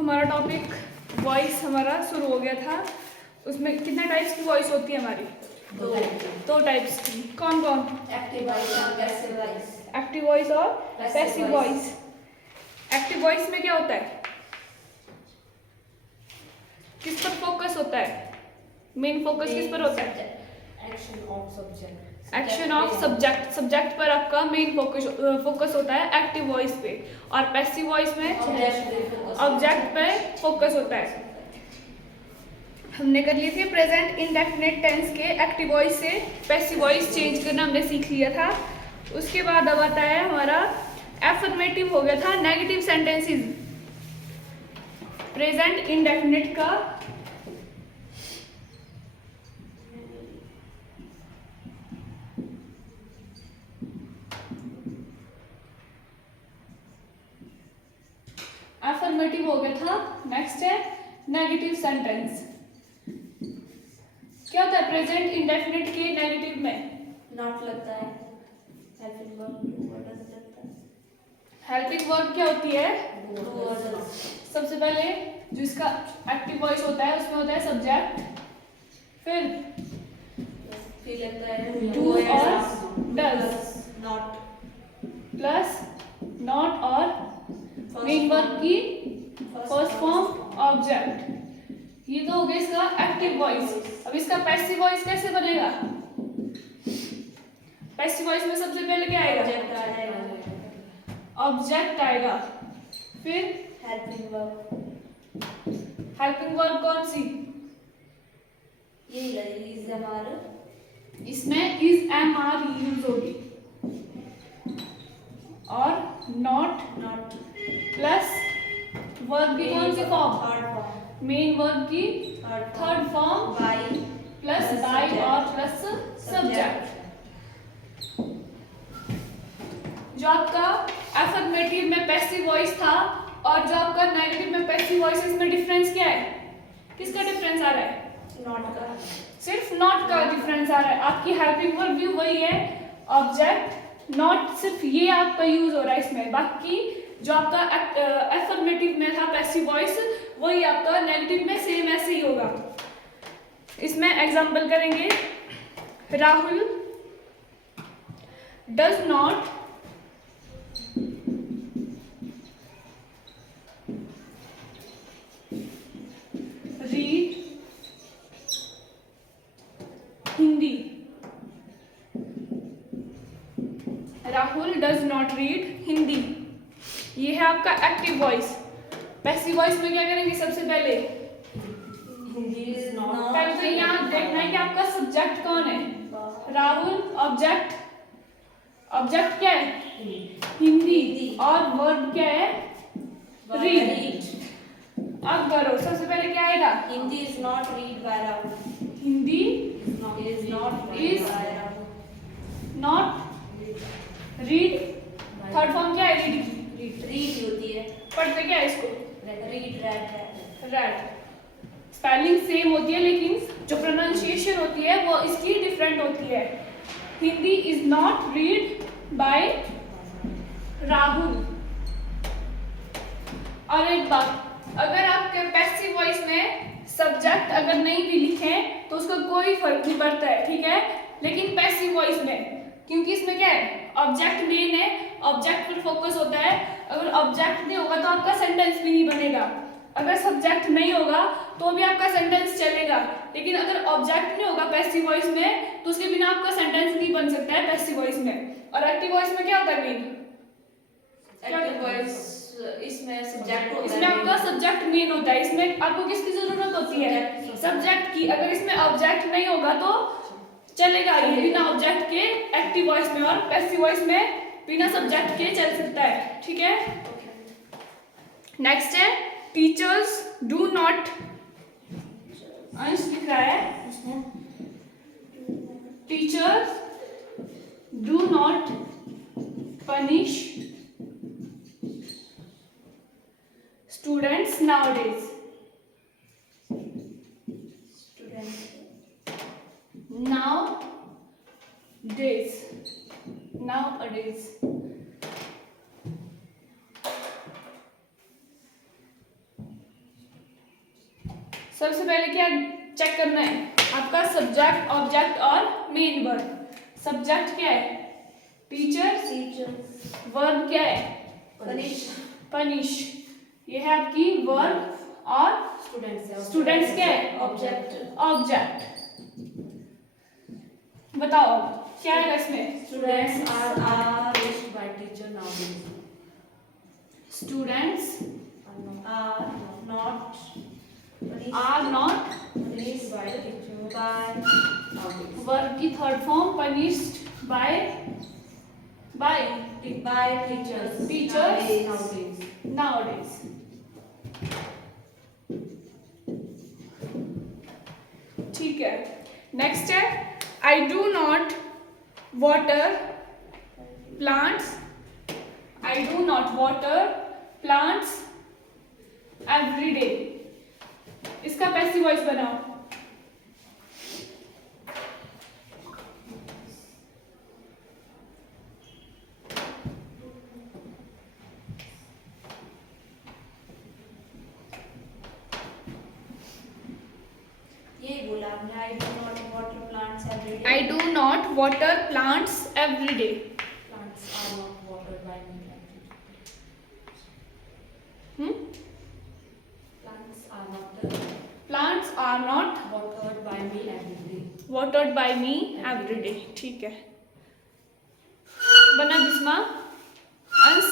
हमारा topic voice हमारा शुरू हो गया था। उसमें कितने टाइप्स की वॉइस होती है हमारी? दो टाइप्स की। कौन कौन? एक्टिव वॉइस और पैसिव वॉइस। एक्टिव वॉइस और पैसिव वॉइस। एक्टिव वॉइस में क्या होता है? किस पर फोकस होता है? मेन फोकस किस पर होता है? Action of subject. Action of subject. Subject पर आपका मेन फोकस होता है एक्टिव वॉइस पे। और पैसिव वॉइस में ऑब्जेक्ट पे फोकस होता है। हमने कर लिए थे प्रेजेंट इंडेफिनिट टेंस के एक्टिव वॉइस से पैसिव वॉइस चेंज करना हमने सीख लिया था। उसके बाद अब आता है हमारा एफर्मेटिव हो गया था नेगेटिव सेंटेंसेस। प्रेजेंट इंडेफिनिट का एफर्मेटिव हो गया था। नेक्स्ट है नेगेटिव सेंटेंस। क्या होता है प्रेजेंट इंडेफिनिट के नेगेटिव में? नॉट लगता है। हेल्पिंग वर्ब लगता है। हेल्पिंग वर्ब क्या होती है? डू। सबसे पहले जो इसका एक्टिव वॉइस होता है उसमें होता है सब्जेक्ट, फिर लगता है डू और डज, नॉट प्लस नॉट और मेन वर्ब की फर्स्ट फॉर्म ऑब्जेक्ट। ये तो हो गया इसका एक्टिव वॉइस। अब इसका पैसिव वॉइस कैसे बनेगा? पैसिव वॉइस में सबसे पहले क्या आएगा? ऑब्जेक्ट आएगा, फिर हेल्पिंग वर्ब। हेल्पिंग वर्ब कौन सी? यही इज हमारा। इसमें इज एम आर यूज होगी और नॉट प्लस वर्ब की कौन सी form? Third form. Main verb की third form by plus by और प्लस सब्जेक्ट। जो आपका एफर्मेटिव में पैसिव वॉइस था और जो आपका नेगेटिव में पैसिव वॉइस, इसमें डिफरेंस क्या है? किसका डिफरेंस आ रहा है? नॉट का। सिर्फ नॉट का डिफरेंस आ रहा है। आपकी हेल्पिंग वर्ब भी वही है, ऑब्जेक्ट नॉट, सिर्फ ये आपका यूज हो रहा है इसमें। बाकी जो आपका एफर्मेटिव में था पैसिव वॉइस, वही आपका नेगेटिव में सेम ऐसे ही होगा। इसमें एग्जांपल करेंगे। Rahul does not read Hindi. Rahul does not read Hindi. ये है आपका एक्टिव वॉइस। पैसिव वॉइस में क्या करेंगे? सबसे पहले हिंदी इज नॉट। पहले तो यहाँ देखना है कि आपका सब्जेक्ट कौन है। राहुल, ऑब्जेक्ट क्या है? हिंदी। और वर्ब क्या है? रीड। अब करो, सबसे पहले क्या आएगा? Hindi is not read by Rahul. Hindi is not read. Third form क्या है? रीड की। रीड होती है। पढ़ते क्या है इसको? Read red. Red. Spelling same होती है लेकिन जो प्रोनाउंसिएशन होती है वो इसकी डिफरेंट होती है। Hindi is not read by Rahul. और एक बात, अगर आपके पैसिव वॉइस में सब्जेक्ट अगर नहीं भी लिखे तो उसका कोई फर्क नहीं पड़ता है, ठीक है। लेकिन पैसिव वॉइस में, क्योंकि इसमें क्या है, ऑब्जेक्ट मेन है, ऑब्जेक्ट पर फोकस होता है। अगर ऑब्जेक्ट नहीं होगा तो आपका सेंटेंस भी नहीं बनेगा। अगर सब्जेक्ट नहीं होगा तो भी आपका सेंटेंस चलेगा, लेकिन अगर ऑब्जेक्ट नहीं होगा पैसिव वॉइस में तो उसके बिना आपका सेंटेंस नहीं बन सकता है पैसिव वॉइस में। और एक्टिव वॉइस में क्या होता है? मेन एक्टिव वॉइस इसमें सब्जेक्ट होता है। इसमें आपका सब्जेक्ट मेन होता है। इसमें आपको किसकी जरूरत होती है? सब्जेक्ट की। अगर इसमें ऑब्जेक्ट नहीं होगा तो चलेगा ये बिना ऑब्जेक्ट के एक्टिव वॉइस में, और पैसिव वॉइस में बिना सब्जेक्ट के चल सकता है, ठीक है। नेक्स्ट है टीचर्स डू नॉट, अंश लिख रहा है उसमें, teachers do not punish students nowadays. nowadays सबसे पहले क्या चेक करना है आपका सब्जेक्ट, ऑब्जेक्ट और मेन वर्ब। सब्जेक्ट क्या है? टीचर। टीचर। वर्ब क्या है? पनिश। पनिश। ये है आपकी वर्ब और स्टूडेंट्स क्या है? ऑब्जेक्ट। ऑब्जेक्ट। बताओ क्या है इसमें? Students are punished by teacher nowadays. Students Are not punished punished by teacher by nowadays. Verb की third form punished by By teachers. Teachers. Nowadays. nowadays। ठीक है, नेक्स्ट है I do not water plants. I do not water plants every day. इसका passive voice बनाओ। यही बोला आपने I do not water plants every day. I do not water plants every day. Plants are not watered by me. Plants are not plants are not watered by me every day. Watered by me every day. ठीक है, बना बिस्मा अंश।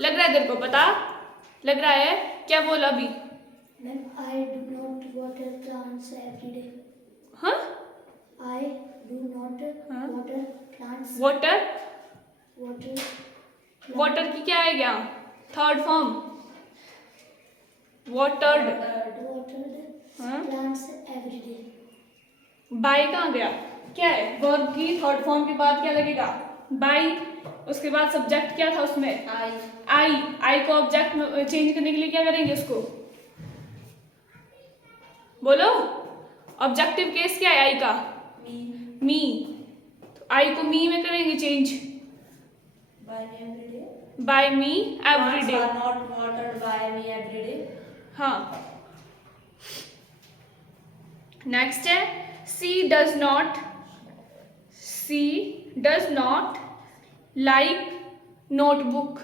लग रहा है तेरे को पता लग रहा है? क्या बोला अभी? Ma'am, I do not water plants every day. हाँ, I do not हाँ? water plants. Water. Water. Water की क्या आएगा? Third form watered. Watered हाँ? plants every day. बाय कहाँ गया? क्या है? वर्ब की थर्ड फॉर्म के बाद क्या लगेगा? बाय। उसके बाद सब्जेक्ट क्या था उसमें? आई को ऑब्जेक्ट में चेंज करने के लिए क्या करेंगे उसको? बोलो। ऑब्जेक्टिव केस क्या है आई का? Me. मी। तो आई को मी में करेंगे change. By me every day. By me every Plants day. are not watered by me every day. हाँ, नेक्स्ट है she does not like notebook.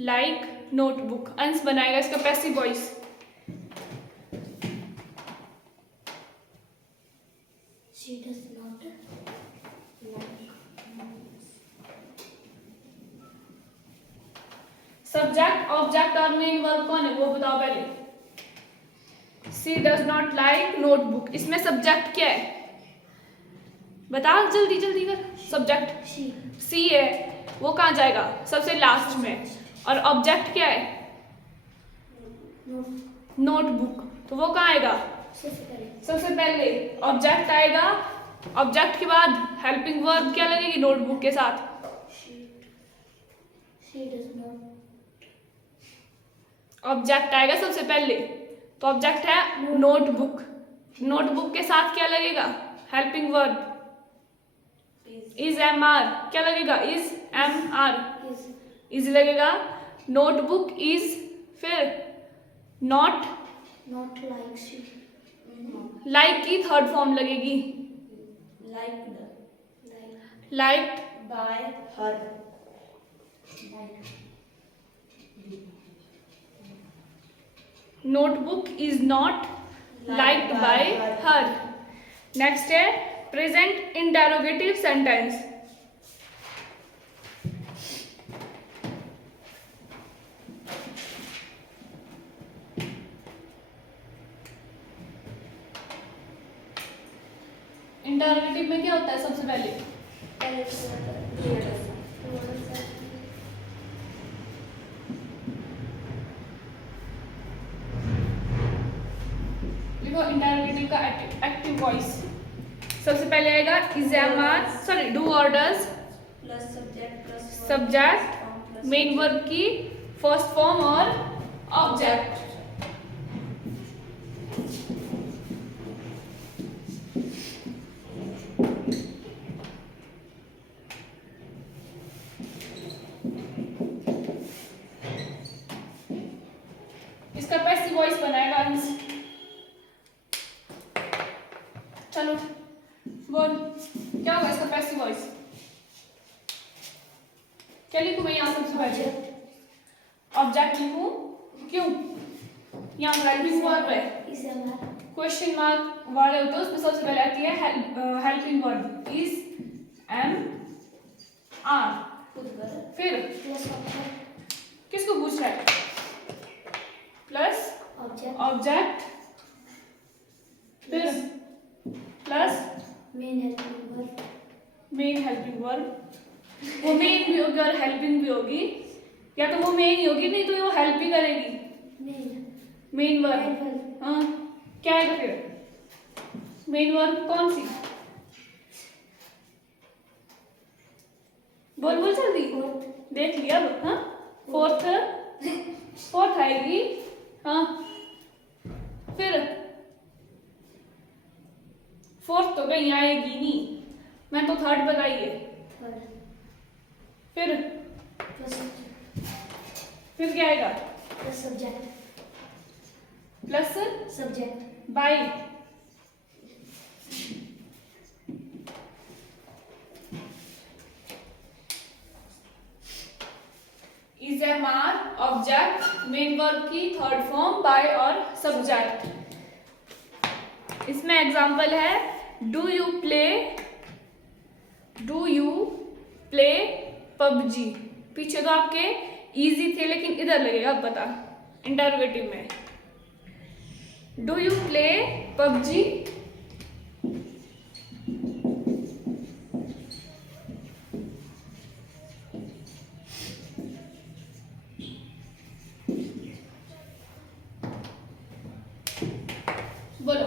Like notebook. Ansh बनाएगा इसका passive voice. She does not like. Subject, object और main verb कौन है वो बताओ पहले। She does not like notebook. इसमें सब्जेक्ट क्या है? बता जल्दी जल्दी कर। Subject She. सी है, वो कहाँ जाएगा? सबसे लास्ट में। और ऑब्जेक्ट क्या है? No. नोटबुक। तो वो कहाँ आएगा? सबसे पहले ऑब्जेक्ट आएगा। ऑब्जेक्ट के बाद हेल्पिंग वर्ब क्या लगेगी नोटबुक के साथ? She does not. ऑब्जेक्ट आएगा सबसे पहले, तो ऑब्जेक्ट है नोटबुक। नोटबुक के साथ क्या लगेगा? Helping verb is am are. क्या लगेगा? Is am are. Is. Is लगेगा। नोटबुक इज, फिर not Not like she. Like की थर्ड फॉर्म लगेगी Liked Like. Liked. by her. Notebook is not liked by her. Next है present interrogative sentence. Interrogative में क्या होता है सबसे पहले? देखो इंटेरोगेटिव का एक्टिव वॉइस सबसे पहले आएगा is am are, sorry do orders, Plus subject plus verb subject, plus main verb की फर्स्ट फॉर्म और ऑब्जेक्ट। इसका पैसिव वॉइस बनाएगा क्या लिखूं मैं यहाँ सबसे पहले? ऑब्जेक्ट लिखूं, क्यों? यहाँ हेल्पिंग वर्ब है, Is a man. Question mark वाले होते हैं, उसमें सबसे पहले आती है helping verb is am are. खुद कर। फिर Plus object. किसको पूछ रहा है? Plus Object. ऑब्जेक्ट, फिर plus Main helping verb. Main helping verb. वो मेन भी होगी और हेल्पिंग भी होगी, या तो वो मेन ही होगी, नहीं तो वो हेल्प भी करेगी। Main. Main verb, Main verb. हाँ क्या आएगा फिर? मेन वर्ब कौन सी? बोल बोल जल्दी। Fourth. देख लिया अब, हाँ फोर्थ, फोर्थ आएगी, हाँ फिर फोर्थ तो कहीं आएगी नहीं, मैं तो थर्ड बताई है। Third. फिर Plus subject. फिर क्या आएगा? Plus subject. Plus Subject. By, is am are object, main verb की थर्ड फॉर्म बाय और सब्जेक्ट। इसमें एग्जांपल है डू यू प्ले पबजी। पीछे तो आपके इजी थे, लेकिन इधर लगेगा अब पता इंटरोगेटिव में। Do you play PUBG? बोलो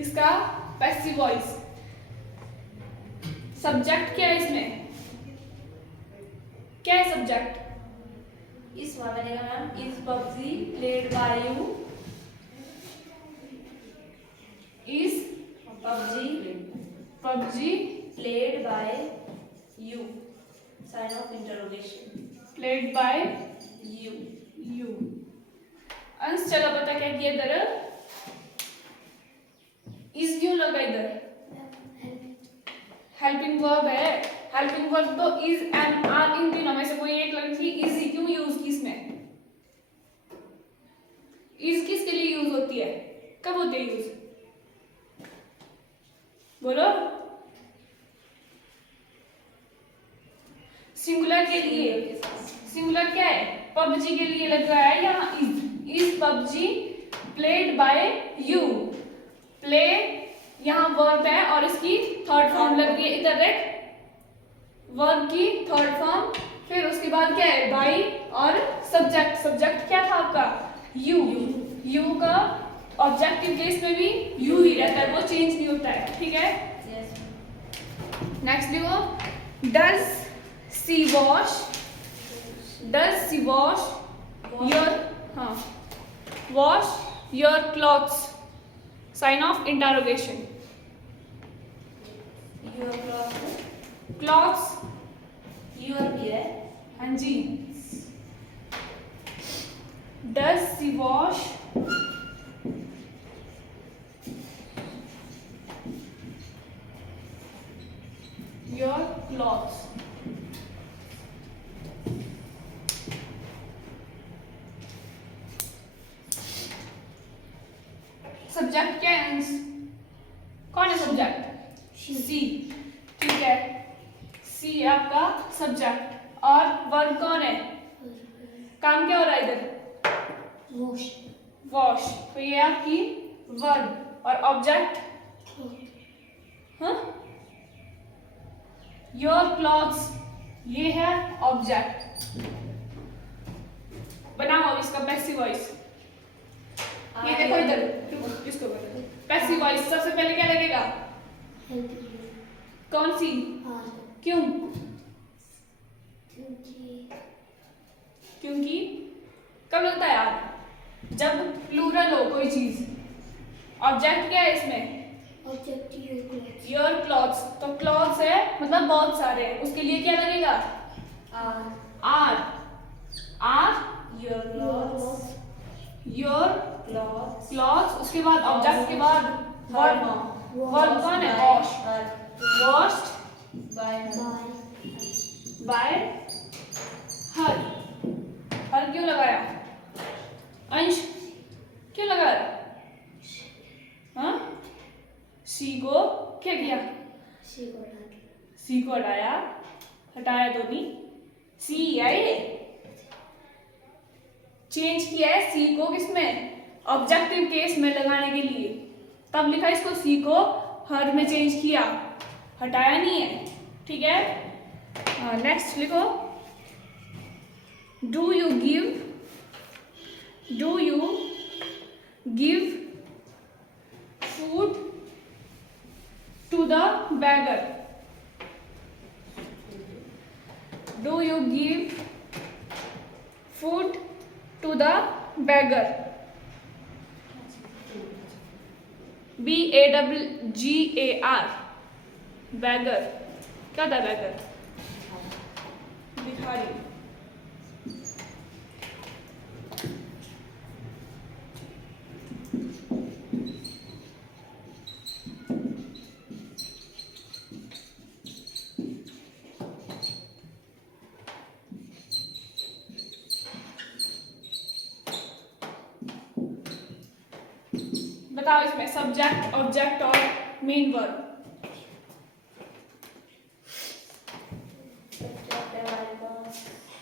इसका पैसिव वॉइस। सब्जेक्ट क्या है इसमें? क्या है सब्जेक्ट? इस बार बनेगा ma'am is PUBG played by you. Is PUBG played by you, sign of interrogation. Played by you. You. Ansh चलो पता क्या किया इधर? इज क्यों लगा इधर? हेल्पिंग वर्ब है, हेल्पिंग वर्ब तो इज एंड आर, इन तीनों में से कोई एक लगी। इज ही क्यों यूज की इसमें? इज किसके लिए यूज होती है? कब होती है यूज? बोलो। सिंगुलर के लिए। सिंगुलर क्या है? पबजी के लिए लग रहा है यहाँ is PUBG played by you. Play यहाँ वर्ब है और इसकी थर्ड फॉर्म लग रही है इधर एक वर्ब की थर्ड फॉर्म। फिर उसके बाद क्या है? बाई और सब्जेक्ट। सब्जेक्ट क्या था आपका? यू। यू का ऑब्जेक्टिव केस में भी यू ही रहता है, वो चेंज नहीं होता है, ठीक है। नेक्स्ट देखो, does she wash? Does she wash your, हाँ wash your clothes, sign of interrogation. Your clothes, your भी है। हाँ जी। Does she wash your clothes? Subject क्या है? कौन है सब्जेक्ट? सी, ठीक है। सी आपका सब्जेक्ट और वर्ब कौन है? काम क्या हो रहा है इधर? Wash. वॉश, तो ये आपकी वर्ब और ऑब्जेक्ट, हाँ योर क्लॉथ्स, ये है ऑब्जेक्ट। बनाओ अब इसका पैसिव वॉइस। ये देखो इधर, इसको पैसिव वॉइस। सबसे पहले क्या लगेगा? Helping verb. कौन सी? Are. क्यों? क्योंकि कब लगता है यार? जब प्लूरल हो कोई चीज। ऑब्जेक्ट क्या है इसमें? object your clothes. Your clothes, तो क्लॉथ्स है मतलब बहुत सारे हैं, उसके लिए क्या लगेगा? Are. Are your clothes. Your clothes. Clothes, उसके बाद ऑब्जेक्ट के बाद वर्ब। वर्ब कौन है? Wash. Washed by By. By her, her क्यों लगाया? अंश क्यों लगाया? हाँ, सी को क्या किया? सी को हटा दिया। सी को हटाया, हटाया तो नहीं, सी है ये, चेंज किया है सी को किसमें? ऑब्जेक्टिव केस में लगाने के लिए, तब लिखा इसको सी को हर में चेंज किया, हटाया नहीं है, ठीक है। नेक्स्ट लिखो, do you give food to the beggar? Do you give food to the beggar? BAGGAR, beggar क्या था? beggar भिखारी। बताओ इसमें सब्जेक्ट, ऑब्जेक्ट और मेन वर्ब।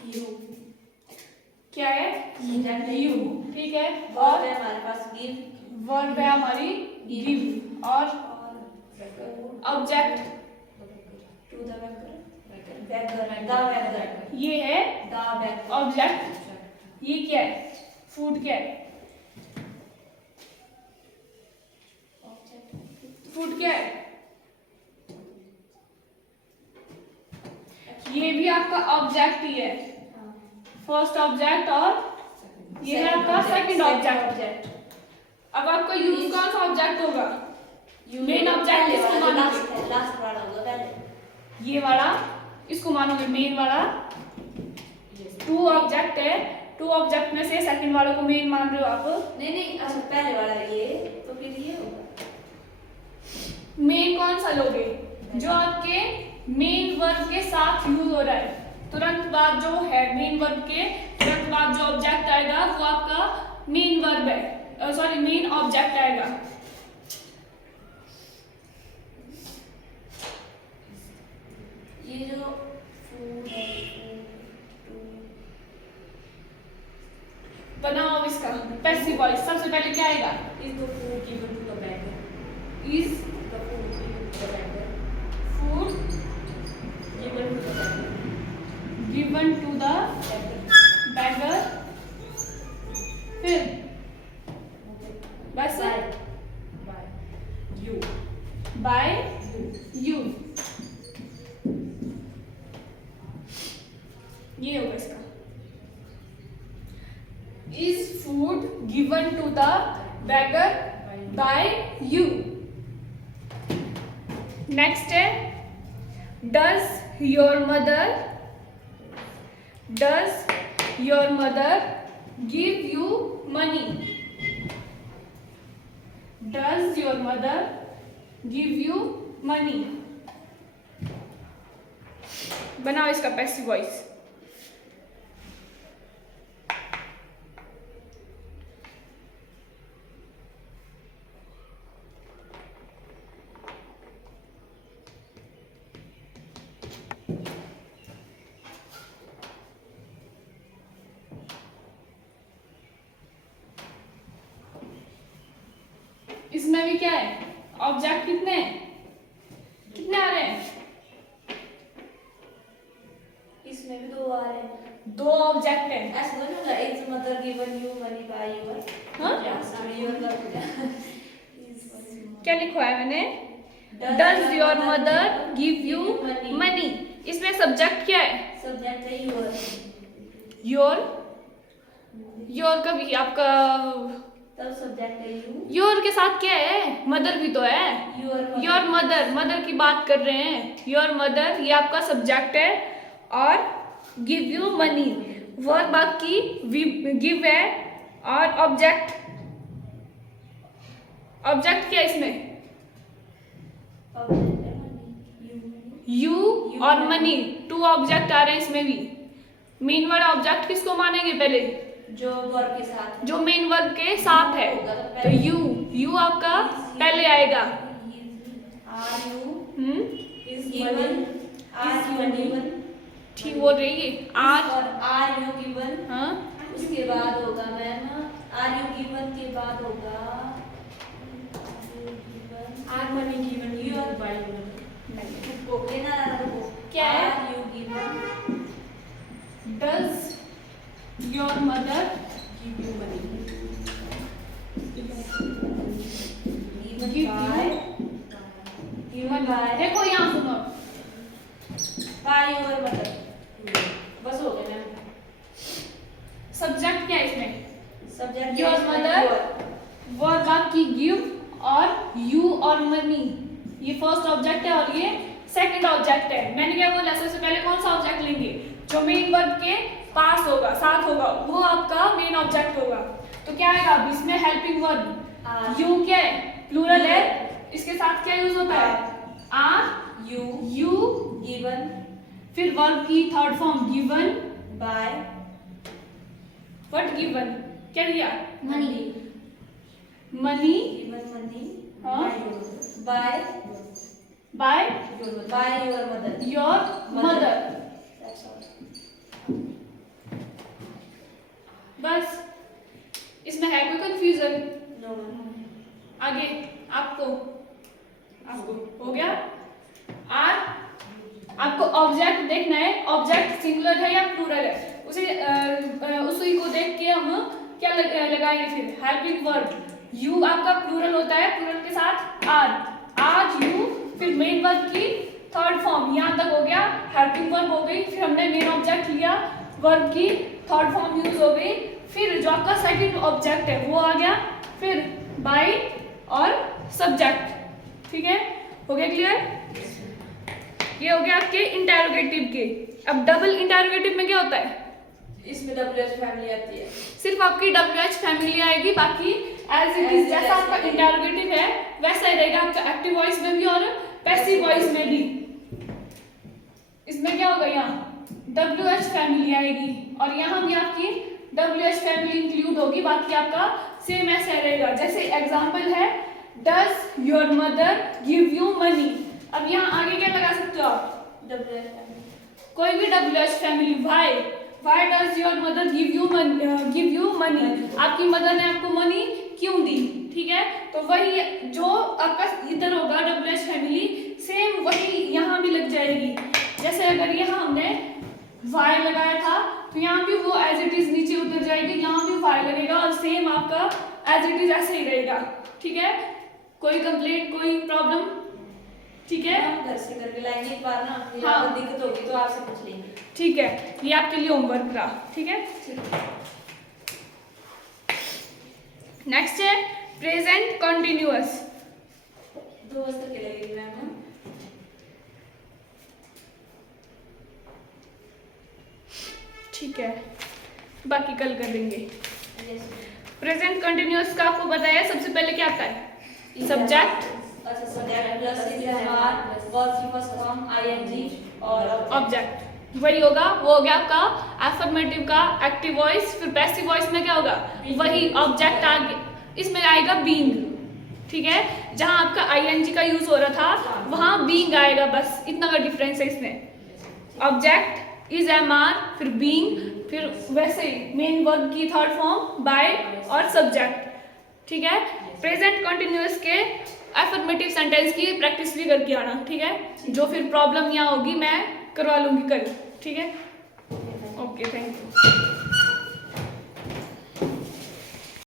यू क्या है? Subject है यू, you। ठीक है। और और है हमारे पास गिव वर्ब है हमारी गिव, और ऑब्जेक्ट टू द beggar ये है द beggar ऑब्जेक्ट। ये क्या है? फूड क्या है? फूड क्या है? ये भी आपका ऑब्जेक्ट ही है, फर्स्ट ऑब्जेक्ट, और ये है आपका सेकंड ऑब्जेक्ट। अब आपका यूज कौन सा ऑब्जेक्ट होगा? मेन ऑब्जेक्ट इसको मानोगे, लास्ट वाला होगा पहले। ये वाला इसको मानोगे मेन वाला। टू ऑब्जेक्ट है, टू ऑब्जेक्ट में से सेकंड वाले को मेन मान रहे हो आप। नहीं अच्छा पहले वाला ये, तो फिर ये होगा। मेन कौन सा लोगे? जो आपके मेन वर्ब के साथ यूज हो रहा है, तुरंत बाद जो है मेन वर्ब के तुरंत बाद जो ऑब्जेक्ट आएगा वो आपका मेन वर्ब है, सॉरी मेन ऑब्जेक्ट आएगा। ये जो फूड है, बनाओ अब इसका पैसिव वॉइस। सबसे पहले क्या आएगा? Is the food given to the beggar, is the food given to the beggar, food given to the beggar, given to the beggar। फिर बस बाय यू बाय यू, ये होगा इसका। Is food given to the beggar by you. Next है, does your mother give you money? Does your mother give you money? बनाओ इसका passive voice. इसमें भी क्या है? ऑब्जेक्ट कितने कितने आ रहे हैं? इसमें भी दो आ रहे हैं। दो ऑब्जेक्ट है। ऐसा तो नहीं होगा is mother given you money by your? हाँ? यूर क्या लिखवा है मैंने? Does your mother give you money? इसमें सब्जेक्ट क्या है? सब्जेक्ट है यूर। योर का भी आपका, तब सब्जेक्ट है यू। योर के साथ क्या है? मदर भी तो है। योर मदर की बात कर रहे हैं। योर मदर ये आपका सब्जेक्ट है, और गिव यू मनी वर्ब आपकी गिव है, और ऑब्जेक्ट क्या है इसमें? यू और मनी, टू ऑब्जेक्ट आ रहे हैं इसमें भी। मेन वर्ड ऑब्जेक्ट किसको मानेंगे पहले? जो वर्ब के साथ, जो मेन वर्ब के साथ है। तो यू आपका पहले आएगा। Are you is given, are you given, ठीक बोल रही है। आर यू गिवन, हाँ उसके बाद होगा मैम, आर यू गिवन के बाद होगा are money given, you are by नहीं, ओके ना क्या है? Are you given, does your mother give you money, Give given by, देखो यहाँ सुनो, बाय योर मदर, बस हो गया मैम। सब्जेक्ट क्या है इसमें? सब्जेक्ट योर मदर, वर्ब आपकी गिव और यू और मनी, ये फर्स्ट ऑब्जेक्ट है और ये सेकंड ऑब्जेक्ट है। मैंने क्या बोला, सबसे पहले कौन सा ऑब्जेक्ट लेंगे? जो मेन वर्ब के पास होगा, साथ होगा, वो आपका मेन ऑब्जेक्ट होगा। तो क्या आएगा अब इसमें? Helping verb. यू क्या है? प्लूरल है, इसके साथ क्या यूज होता है? आर यू गिवन, फिर वर्ब की third form given, by, what given? क्या दिया? मनी, मनी, गिवन मनी, हाँ, by by by your mother, your mother. That's all. बस, इसमें है कोई कंफ्यूजन? No ma'am. आगे आपको हो गया। आर आपको ऑब्जेक्ट देखना है, ऑब्जेक्ट सिंगुलर है या प्लूरल है, उसी को देख के हम क्या लगाएंगे फिर? Helping verb. यू आपका प्लूरल होता है, प्लूरल के साथ आर यू, फिर मेन वर्ब की थर्ड फॉर्म, यहाँ तक हो गया। हेल्पिंग वर्ब हो गई, फिर हमने मेन ऑब्जेक्ट लिया, वर्ब की थर्ड फॉर्म यूज हो गई, फिर जो आपका सेकंड ऑब्जेक्ट है वो आ गया, फिर बाय और सब्जेक्ट। ठीक है, हो गया क्लियर? ये हो गया आपके इंटरोगेटिव के। अब डबल इंटरोगेटिव में क्या होता है? इसमें WH फैमिली आती है। सिर्फ आपकी WH फैमिली आएगी, बाकी एज इट इज जैसा आपका इंटरोगेटिव है वैसा ही रहेगा आपका एक्टिव वॉइस में भी और पैसिव वॉइस में भी। इसमें क्या होगा? यहाँ WH फैमिली आएगी और यहाँ भी आपकी WH फैमिली इंक्लूड होगी, बाकी आपका सेम ऐसा रहेगा। जैसे एग्जांपल है, does your mother give you money. अब यहाँ आगे क्या लगा सकते हो आप? WH फैमिली, कोई भी WH family. Why does your mother give you money? आपकी मदर ने आपको मनी क्यों दी? ठीक है, तो वही जो आपका इधर होगा WH फैमिली, सेम वही यहाँ भी लग जाएगी। जैसे अगर यहाँ हमने वाई लगाया था तो यहाँ भी वो एज इट इज नीचे उतर जाएगी, यहाँ भी वाई लगेगा और सेम आपका एज इट इज ऐसे ही रहेगा। ठीक है, कोई कंप्लेंट, कोई प्रॉब्लम? ठीक है, हम घर से करके लाएंगे एक बार ना, फिर हाँ। आपको दिक्कत होगी तो आपसे पूछ लेंगे। ठीक है, ये आपके लिए होमवर्क रहा। ठीक है, नेक्स्ट है प्रेजेंट कंटिन्यूअस। 2 बजे तक लगेगी मैम। ठीक है, बाकी कल कर देंगे। यस। प्रेजेंट कंटिन्यूअस का आपको बताया, सबसे पहले क्या आता है? सब्जेक्ट, अच्छा, सब्जेक्ट प्लस आर, वर्ब की फर्स्ट फॉर्म ING और ऑब्जेक्ट। वही होगा, वो हो गया आपका एफर्मेटिव का एक्टिव वॉइस। फिर पैसिव वॉइस में क्या होगा? वही ऑब्जेक्ट आगे, इसमें आएगा बीइंग। ठीक है, जहां आपका ING का यूज हो रहा था वहां बीइंग आएगा, बस इतना का डिफरेंस है इसमें। ऑब्जेक्ट इज MR, फिर बीइंग, फिर वैसे ही मेन वर्ब की थर्ड फॉर्म बाय और सब्जेक्ट। ठीक है, प्रेजेंट कंटिन्यूअस के एफर्मेटिव सेंटेंस की प्रैक्टिस भी करके आना। ठीक है, जो फिर प्रॉब्लम यहाँ होगी मैं करवा लूंगी कल। ठीक है, ओके, थैंक यू।